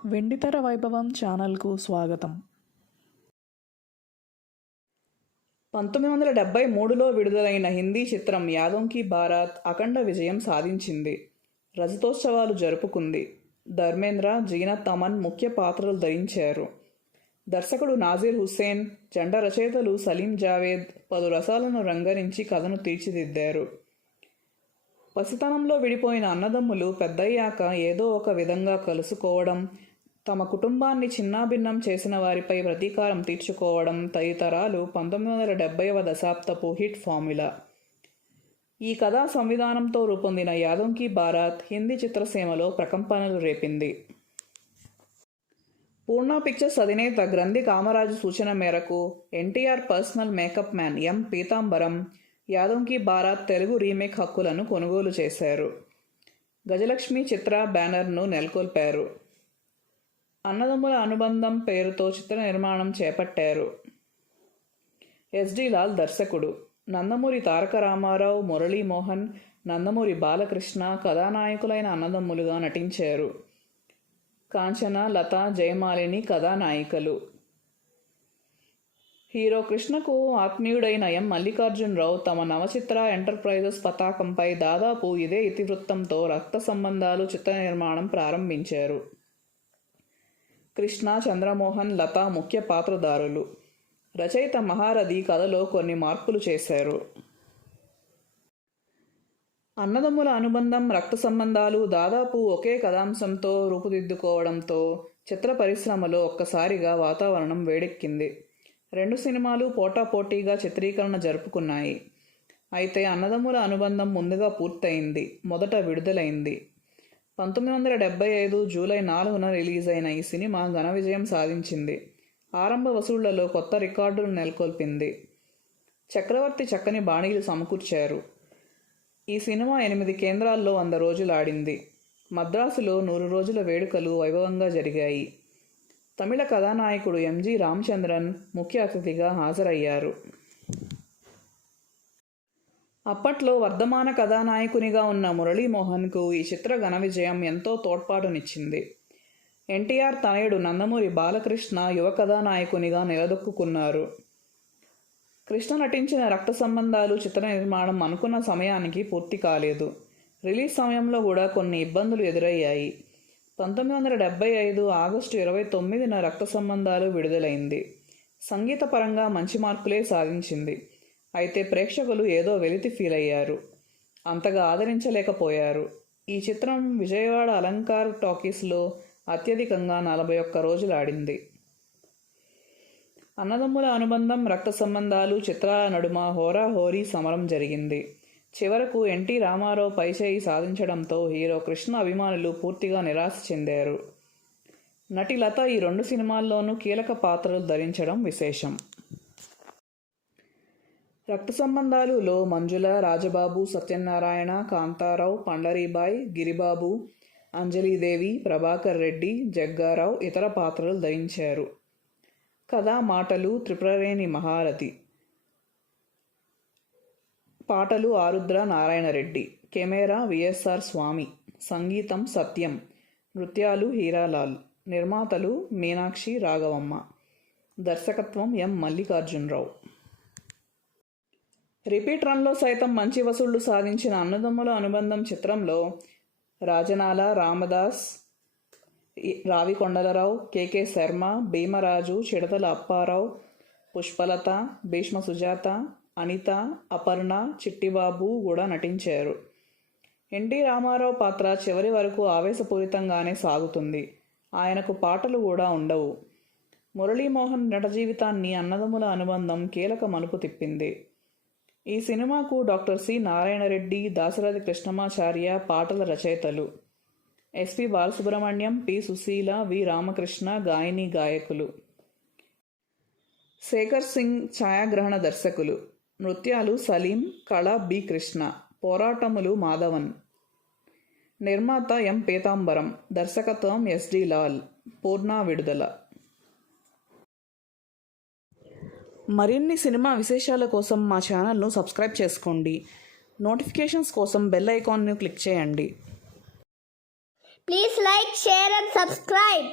వెండితెర వైభవం ఛానల్కు స్వాగతం. 1973లో విడుదలైన హిందీ చిత్రం యాదోं की బారాత్ అఖండ విజయం సాధించింది. రజతోత్సవాలు జరుపుకుంది. ధర్మేంద్ర, జీనత్ అమన్ ముఖ్య పాత్రలు ధరించారు. దర్శకుడు నాజీర్ హుస్సేన్, జంట రచయితలు సలీం జావేద్ పలు రసాలను రంగరించి కథను తీర్చిదిద్దారు. పసితనంలో విడిపోయిన అన్నదమ్ములు పెద్దయ్యాక ఏదో ఒక విధంగా కలుసుకోవడం, తమ కుటుంబాన్ని చిన్నాభిన్నం చేసిన వారిపై ప్రతీకారం తీర్చుకోవడం తదితరాలు 1970వ దశాబ్దపు హిట్ ఫార్ములా. ఈ కథా సంవిధానంతో రూపొందిన యాదోं की బారాత్ హిందీ చిత్రసీమలో ప్రకంపనలు రేపింది. పూర్ణ పిక్చర్స్ అధినేత గ్రంథి కామరాజు సూచన మేరకు ఎన్టీఆర్ పర్సనల్ మేకప్ మ్యాన్ ఎం పీతాంబరం యాదోं की బారాత్ తెలుగు రీమేక్ హక్కులను కొనుగోలు చేశారు. గజలక్ష్మి చిత్ర బ్యానర్ను నెలకొల్పారు. అన్నదమ్ముల అనుబంధం పేరుతో చిత్ర నిర్మాణం చేపట్టారు. ఎస్డి లాల్ దర్శకుడు. నందమూరి తారక రామారావు, మురళీమోహన్, నందమూరి బాలకృష్ణ కథానాయకులైన అన్నదమ్ములుగా నటించారు. కాంచన, లత, జయమాలిని కథానాయికలు. హీరో కృష్ణకు ఆత్మీయుడైన ఎం మల్లికార్జునరావు తమ నవచిత్ర ఎంటర్ప్రైజెస్ పతాకంపై దాదాపు ఇదే ఇతివృత్తంతో రక్త సంబంధాలు చిత్ర నిర్మాణం ప్రారంభించారు. కృష్ణ, చంద్రమోహన్, లత ముఖ్య పాత్రధారులు. రచయిత మహారథి కథలో కొన్ని మార్పులు చేశారు. అన్నదమ్ముల అనుబంధం, రక్త సంబంధాలు దాదాపు ఒకే కథాంశంతో రూపుదిద్దుకోవడంతో చిత్ర పరిశ్రమలో ఒక్కసారిగా వాతావరణం వేడెక్కింది. 2 సినిమాలు పోటాపోటీగా చిత్రీకరణ జరుపుకున్నాయి. అయితే అన్నదమ్ముల అనుబంధం ముందుగా పూర్తయింది, మొదట విడుదలైంది. 1975 జూలై 4న రిలీజ్ అయిన ఈ సినిమా ఘన విజయం సాధించింది. ఆరంభ వసూళ్లలో కొత్త రికార్డులు నెలకొల్పింది. చక్రవర్తి చక్కని బాణీలు సమకూర్చారు. ఈ సినిమా 8 కేంద్రాల్లో 100 రోజులు ఆడింది. మద్రాసులో 100 రోజుల వేడుకలు వైభవంగా జరిగాయి. తమిళ కథానాయకుడు ఎంజి రామచంద్రన్ ముఖ్య అతిథిగా హాజరయ్యారు. అప్పట్లో వర్ధమాన కథానాయకునిగా ఉన్న మురళీమోహన్కు ఈ చిత్ర ఘన విజయం ఎంతో తోడ్పాటునిచ్చింది. ఎన్టీఆర్ తనయుడు నందమూరి బాలకృష్ణ యువ కథానాయకునిగా నిలదొక్కున్నారు. కృష్ణ నటించిన రక్త సంబంధాలు చిత్ర నిర్మాణం అనుకున్న సమయానికి పూర్తి కాలేదు. రిలీజ్ సమయంలో కూడా కొన్ని ఇబ్బందులు ఎదురయ్యాయి. 1975 ఆగస్టు 29న రక్త సంబంధాలు విడుదలైంది. సంగీతపరంగా మంచి మార్కులే సాధించింది. అయితే ప్రేక్షకులు ఏదో వెలితి ఫీల్ అయ్యారు. అంతగా ఆదరించలేకపోయారు. ఈ చిత్రం విజయవాడ అలంకార్ టాకీస్లో అత్యధికంగా 41 రోజులు ఆడింది. అన్నదమ్ముల అనుబంధం, రక్త సంబంధాలు చిత్రాల నడుమ హోరాహోరీ సమరం జరిగింది. చివరకు ఎన్టీ రామారావు పైచేయి సాధించడంతో హీరో కృష్ణ అభిమానులు పూర్తిగా నిరాశ చెందారు. నటి లత ఈ 2 సినిమాల్లోనూ కీలక పాత్రలు ధరించడం విశేషం. రక్త సంబంధాలులో మంజుల, రాజబాబు, సత్యనారాయణ, కాంతారావు, పండరీబాయ్, గిరిబాబు, అంజలీదేవి, ప్రభాకర్ రెడ్డి, జగ్గారావు ఇతర పాత్రలు ధరించారు. కథ, మాటలు త్రిపురనేని మహారథి. పాటలు ఆరుద్ర నారాయణరెడ్డి. కెమెరా విఎస్ఆర్ స్వామి. సంగీతం సత్యం. నృత్యాలు హీరాలాల్. నిర్మాతలు మీనాక్షి, రాఘవమ్మ. దర్శకత్వం ఎం మల్లికార్జునరావు. రిపీట్ రన్లో సైతం మంచి వసూళ్లు సాధించిన అన్నదమ్ముల అనుబంధం చిత్రంలో రాజనాల, రామదాస్, రావి కొండలరావు, కె శర్మ, భీమరాజు, చిడతల అప్పారావు, పుష్పలత, భీష్మ సుజాత, అనిత, అపర్ణ, చిట్టిబాబు కూడా నటించారు. ఎన్టీ రామారావు పాత్ర చివరి వరకు ఆవేశపూరితంగానే సాగుతుంది. ఆయనకు పాటలు కూడా ఉండవు. మురళీమోహన్ నట జీవితాన్ని అన్నదమ్ముల అనుబంధం కీలక మలుపు తిప్పింది. ఈ సినిమాకు డాక్టర్ సి నారాయణరెడ్డి, దాశరథి కృష్ణమాచార్య పాటల రచయితలు. ఎస్పి బాలసుబ్రహ్మణ్యం, పి సుశీల, వి రామకృష్ణ గాయని గాయకులు. శేఖర్ సింగ్ ఛాయాగ్రహణ దర్శకులు. నృత్యాలు సలీం, కళ బి కృష్ణ. పోరాటములు మాధవన్. నిర్మాత ఎం పీతాంబరం. దర్శకత్వం ఎస్డి లాల్. పూర్ణ విడుదల. మరిన్ని సినిమా విశేషాల కోసం మా ఛానల్ను సబ్స్క్రైబ్ చేసుకోండి. నోటిఫికేషన్స్ కోసం బెల్ ఐకాన్ను క్లిక్ చేయండి. Please like, share and subscribe.